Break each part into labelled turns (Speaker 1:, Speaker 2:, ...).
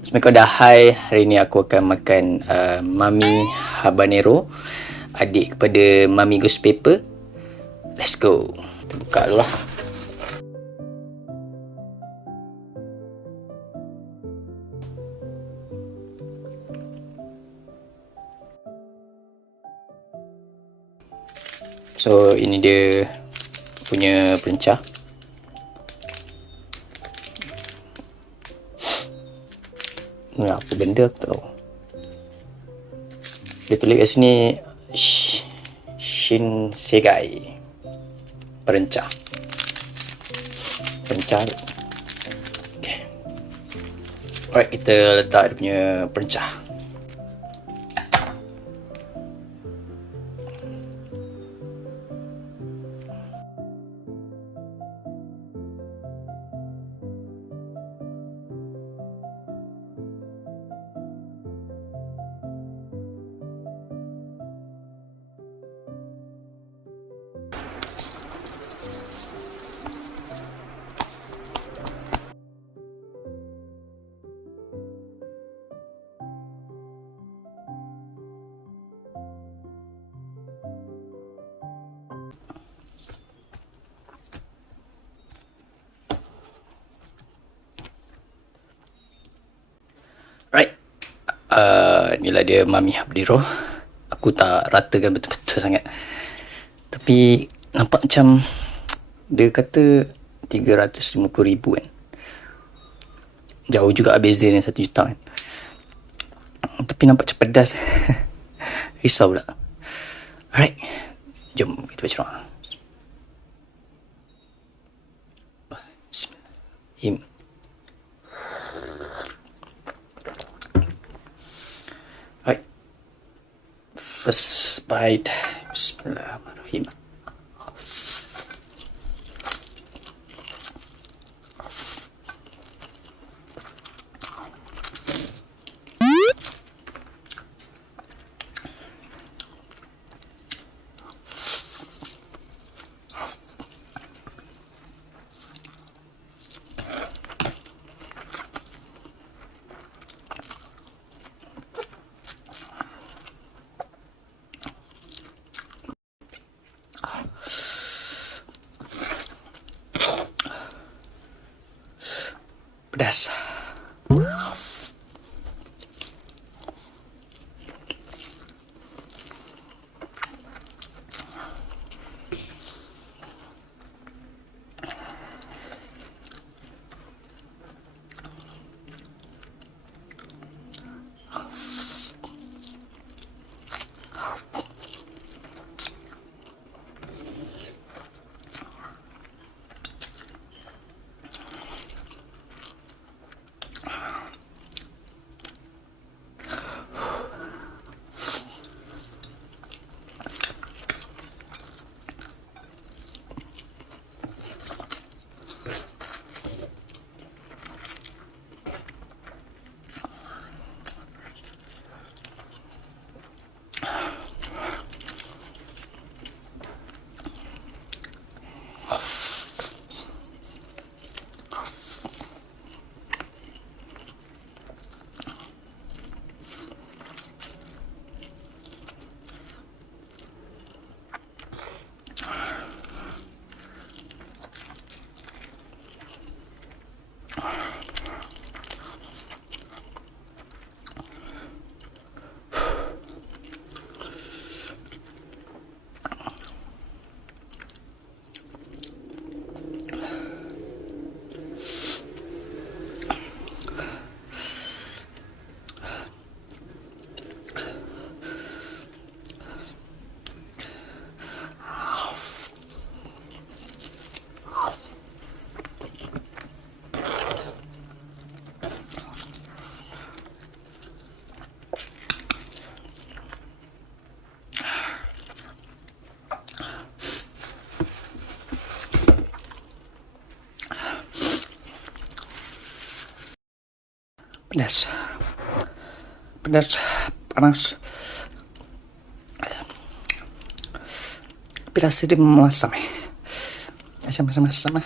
Speaker 1: Assalamualaikum dah hai. Hari ni aku akan makan uh, Mami Habanero. Adik kepada Mami Ghost Paper. Let's go. Kita buka dulu lah. So ini dia punya perencah. Ni apa benda aku tak tahu. Dia tulis kat sini Sh- Shin Segai. Perencah. Perencah. Okay. Alright, kita letak dia punya perencah. Uh, inilah dia Mami Abdiro. Aku tak ratakan betul-betul sangat. Tapi nampak macam dia kata 350 ribu kan. Jauh juga habis dia dengan 1 juta kan. Tapi nampak macam pedas. Risau pula. Alright. Jom kita doa. Bismillahirrahmanirrahim. Bismillahirrahmanirrahim. Pedas. Pedas. Panas. Tapi rasa dia masam eh. Macam masam-masam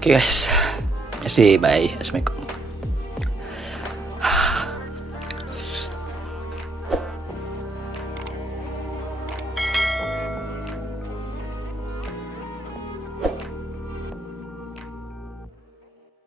Speaker 1: Okay guys. Terima kasih. Bye. Assalamualaikum.